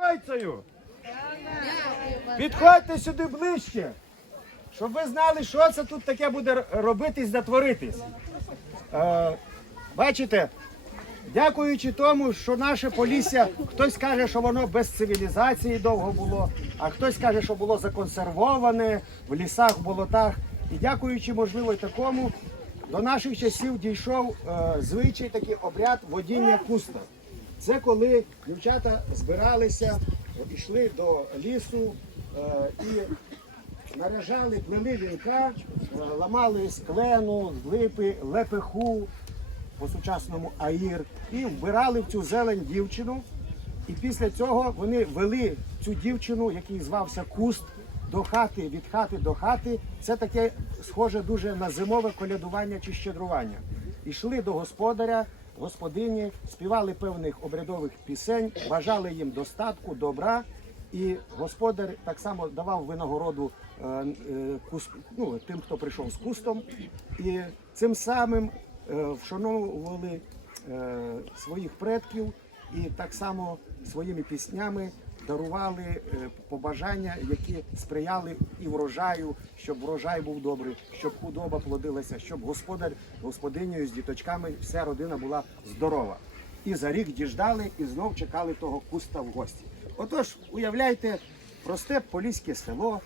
Тройцею. Підходьте сюди ближче, щоб ви знали, що це тут таке буде робитись, затворитись. Е, бачите, дякуючи тому, що наше полісся, хтось каже, що воно без цивілізації довго було, а хтось каже, що було законсервоване в лісах, в болотах. І дякуючи, можливо, такому, до наших часів дійшов е, звичай такий обряд водіння куста. Це коли дівчата збиралися, йшли до лісу е, і наряжали, плели вінка, е, ламали склену, липи, лепеху, по-сучасному аїр, і вбирали в цю зелень дівчину. І після цього вони вели цю дівчину, який звався Куст, до хати, від хати до хати. Це таке схоже дуже на зимове колядування чи щедрування. Ішли до господаря, господині, співали певних обрядових пісень, бажали їм достатку, добра. І господар так само давав винагороду е, е, ну, тим, хто прийшов з кустом, і цим самим е, вшановували своїх предків і так само своїми піснями дарували е, побажання, які сприяли і врожаю, щоб врожай був добрий, щоб худоба плодилася, щоб господар господинею з діточками вся родина була здорова. І за рік діждали і знов чекали того куста в гості. Отож, уявляйте, просте поліське село.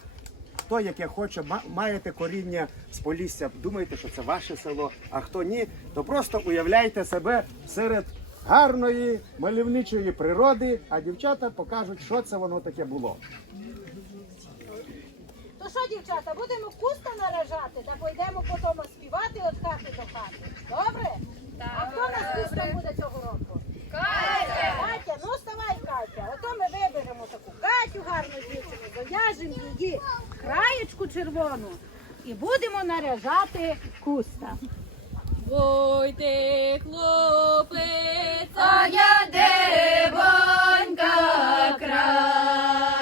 Хто яке хоче, маєте коріння з Полісся, думаєте, що це ваше село, а хто ні, то просто уявляйте себе серед гарної мальовничої природи, а дівчата покажуть, що це воно таке було. То що, дівчата, будемо куста наражати та пойдемо потім співати від хати до хати. Добре? А хто нас кустом буде цього року? Катя! Катя, ну вставай, Катя. Ото ми виберемо таку Катю гарну дівчину, зав'яжемо її краєчку червону і будемо наряжати куста. Ой ти, хлопець, а я девонька красна.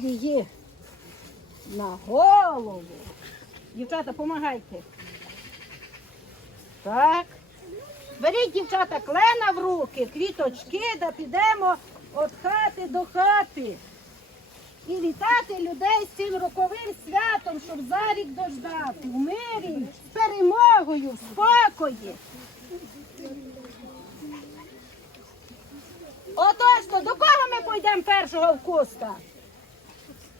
Її на голову. Дівчата, помагайте. Так. Беріть, дівчата, клена в руки, квіточки, да підемо від хати до хати. І вітати людей з цим роковим святом, щоб за рік дождати в мирі, перемогою, в спокої. Отож, до кого ми пойдемо першого в куста?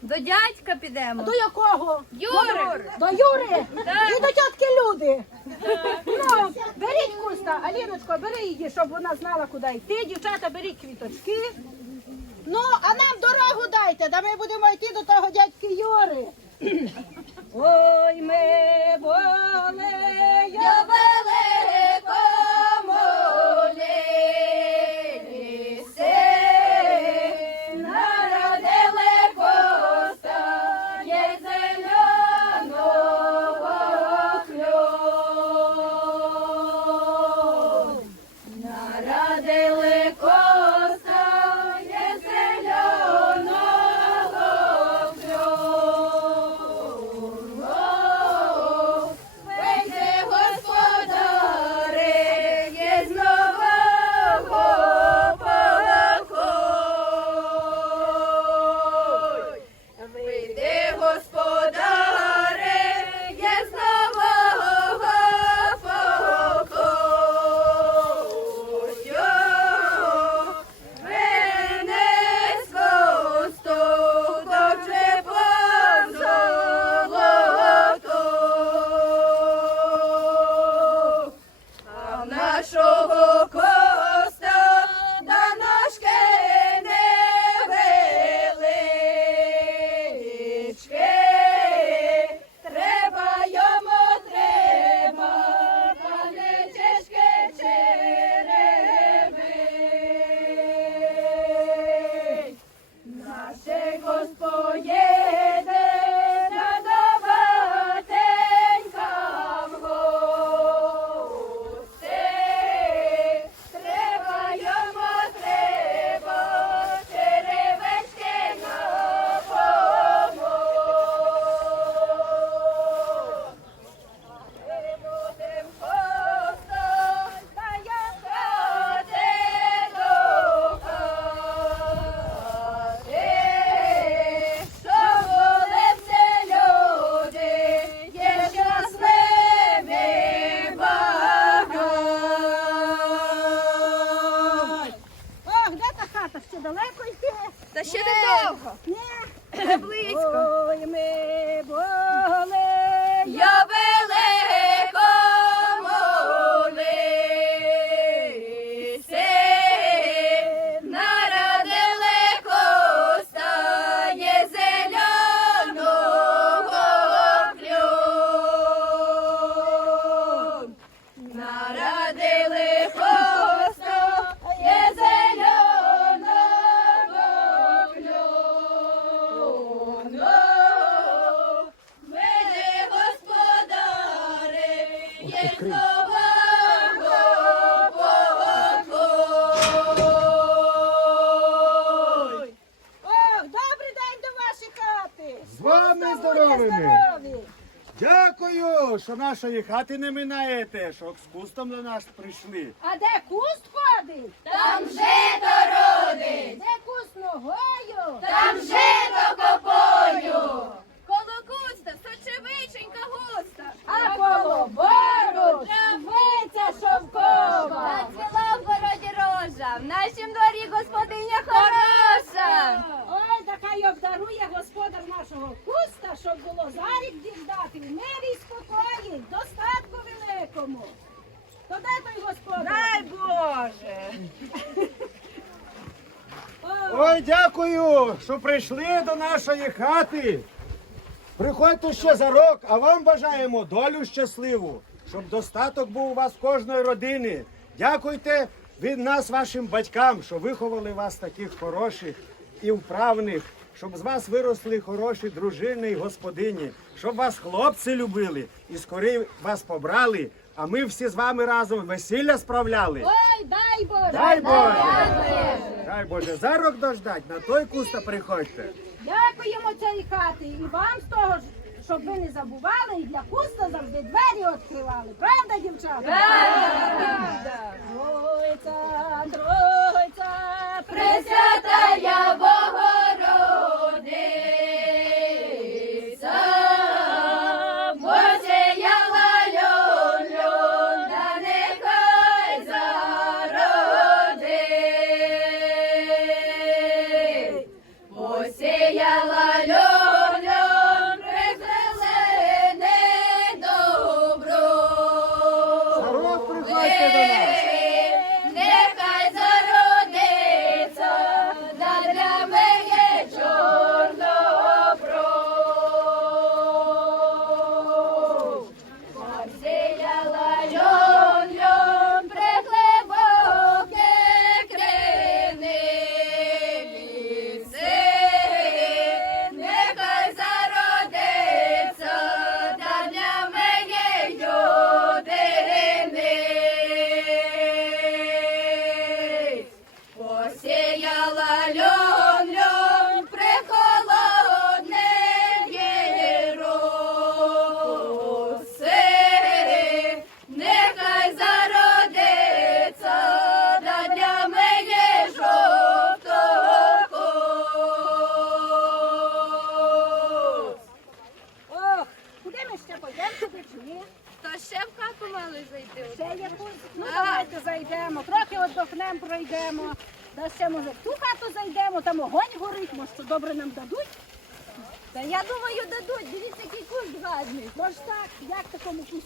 До дядька підемо. До якого? Юри. До Юри? І до тітки Люди. Ну, беріть куста, Аліночко, бери її, щоб вона знала, куди йти. Дівчата, беріть квіточки. Ну, а нам дорогу дайте, да ми будемо йти до того дядьки Юри. Ой, ми були, Oh. Господари, є. Ох, добрий день до вашої хати. З вами здоровими. здорові. Дякую, що нашої хати не минаєте, що з кустом до нас прийшли. А де куст ходить? Там жито родить, Де куст ногою? там жито Дякую, що прийшли до нашої хати. Приходьте ще за рок, а вам бажаємо долю щасливу, щоб достаток був у вас кожної родини. Дякуйте від нас, вашим батькам, що виховали вас таких хороших і вправних, щоб з вас виросли хороші дружини і господині, щоб вас хлопці любили і скорі вас побрали. А ми всі з вами разом весілля справляли. Ой, дай Боже! Дай Боже! дай Боже, зарок дождать, на той куста приходьте. Дякуємо цій хати і вам з того ж, щоб ви не забували, і для куста завжди двері відкривали. Правда, дівчата? Правда! Тройця, Тройця, я Бога! Come on.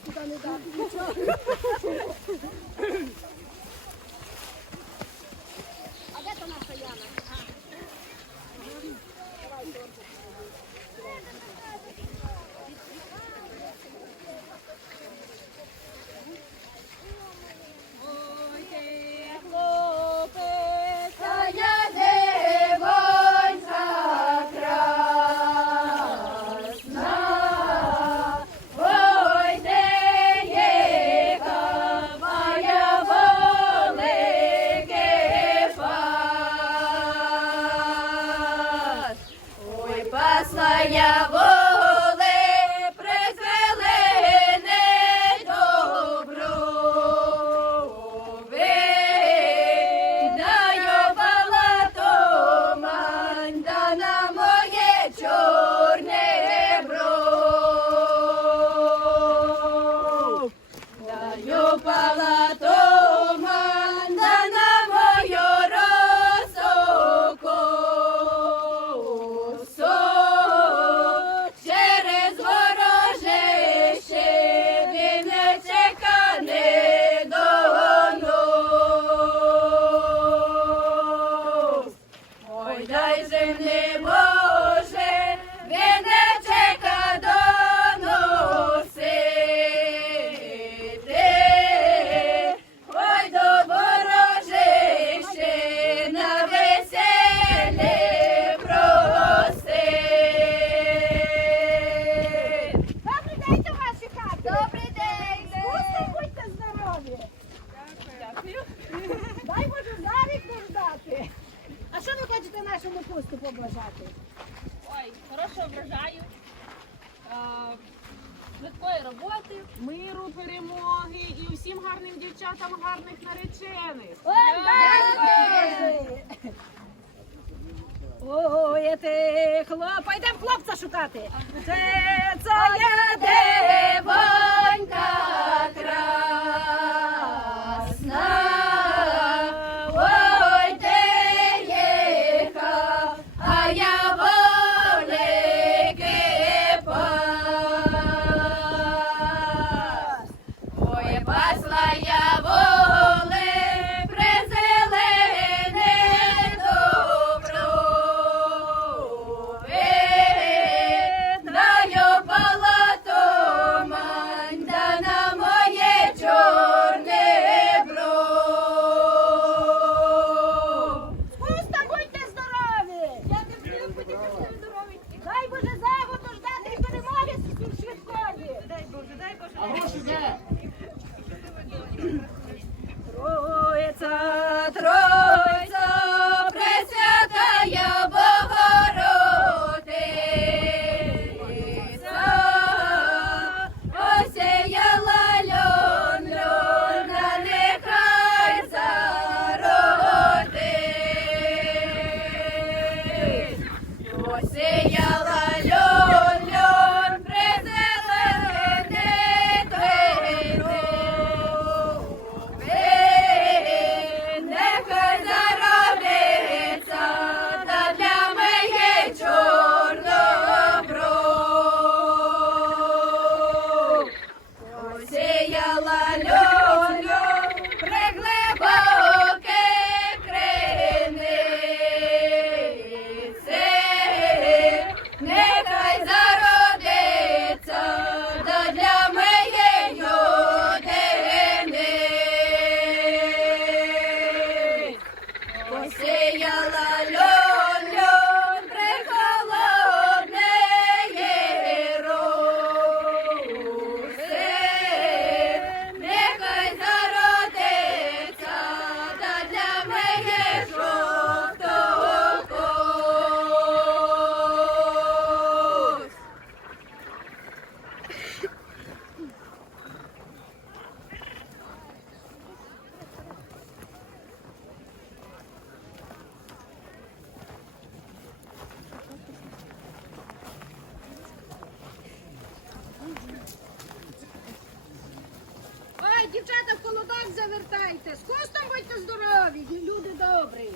З кустом будьте здорові, люди добрі.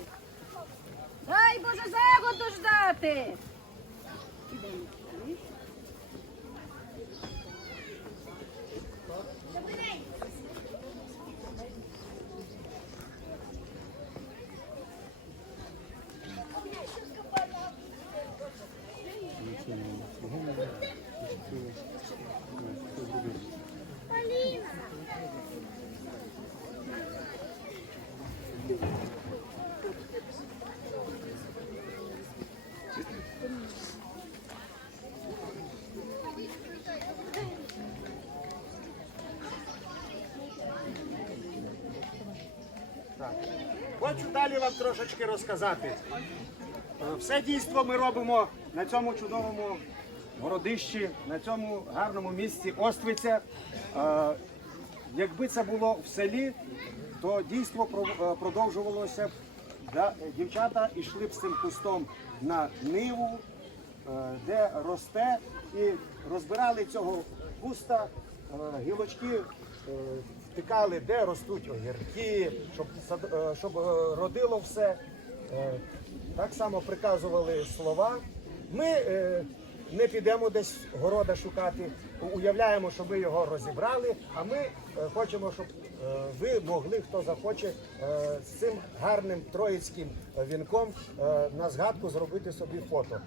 Дай Боже загоду ждати. Далі вам трошечки розказати. Е, Все дійство ми робимо на цьому чудовому городищі, на цьому гарному місці Оствиця. Е, Якби це було в селі, то дійство е, продовжувалося б. Дівчата йшли б з цим кустом на ниву, де росте, і розбирали цього куста, гілочки втикали, де ростуть огірки, щоб, е, щоб е, родило все. Е, Так само приказували слова. Ми не підемо десь города шукати, уявляємо, що ми його розібрали, а ми хочемо, щоб ви могли, хто захоче, з цим гарним троїцьким вінком на згадку зробити собі фото.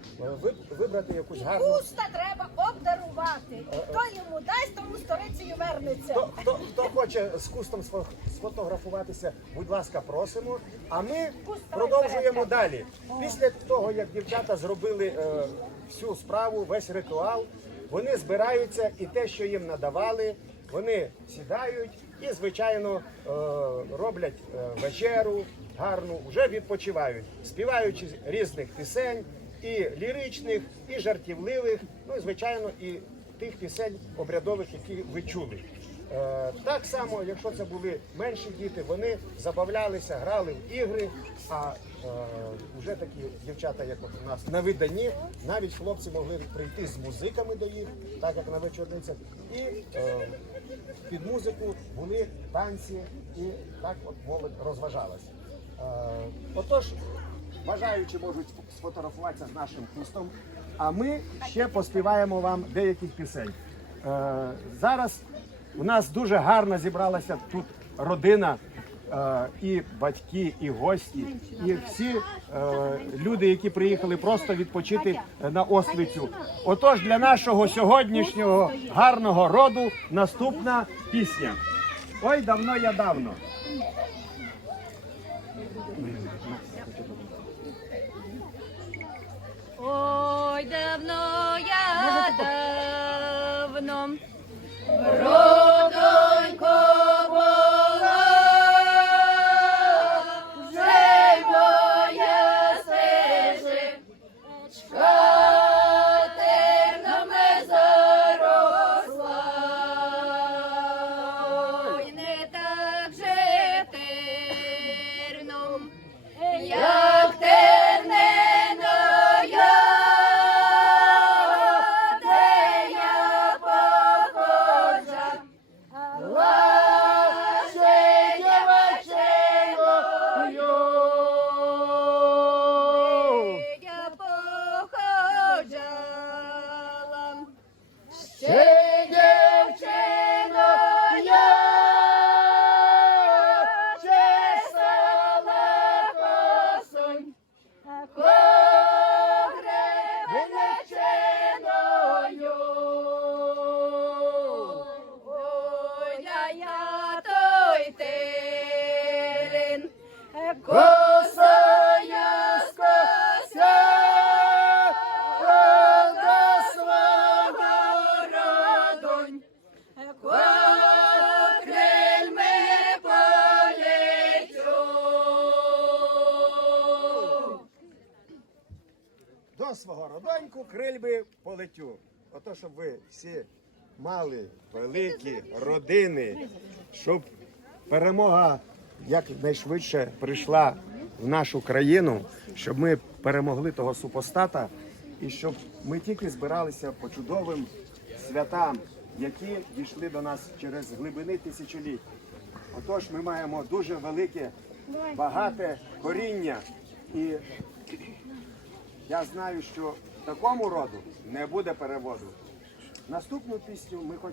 Вибрати якусь гарну. Куста треба обдарувати. Хто йому дасть, сторицею вернеться. Хто, хто, хто хоче з кустом сфо- сфотографуватися, будь ласка, просимо. А ми продовжуємо далі. Після того, як дівчата зробили е, всю справу, весь ритуал, вони збираються і те, що їм надавали, вони сідають і, звичайно, е, роблять е, вечеру гарну, вже відпочивають, співаючи різних пісень, і ліричних, і жартівливих, ну і звичайно, і тих пісень обрядових, які ви чули. Е, Так само, якщо це були менші діти, вони забавлялися, грали в ігри. А е, вже такі дівчата, як от у нас на виданні, навіть хлопці могли прийти з музиками до їх, так як на вечорницях, і е, під музику були танці, і так от молодь розважалася. Отож, бажаючі можуть сфотографуватися з нашим кустом, а ми ще поспіваємо вам деяких пісень. Е, зараз у нас дуже гарно зібралася тут родина. е, І батьки, і гості, і всі е, люди, які приїхали просто відпочити на Ослицю. Отож, для нашого сьогоднішнього гарного роду наступна пісня. Ой, давно я давно. Свого родоньку крильби полетю. Ото, щоб ви всі мали великі родини, щоб перемога якнайшвидше прийшла в нашу країну, щоб ми перемогли того супостата і щоб ми тільки збиралися по чудовим святам, які дійшли до нас через глибини тисячоліть. Отож, ми маємо дуже велике, багате коріння. І я знаю, що такому роду не буде переводу. Наступну пісню ми хоч